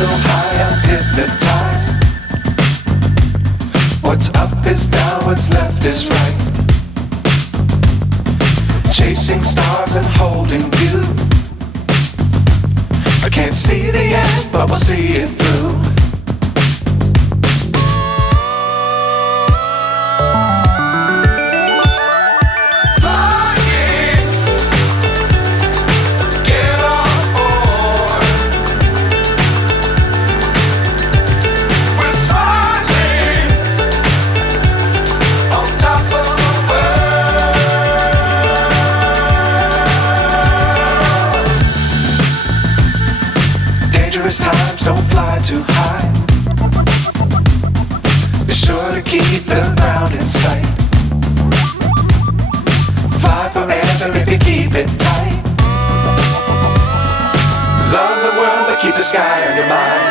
so high I'm hypnotized. What's up is down, what's left is right. Chasing stars and holding you. I can't see the end, but we'll see it through. Times don't fly too high. Be sure to keep the ground in sight. Fly forever if you keep it tight. Love the world but keep the sky on your mind.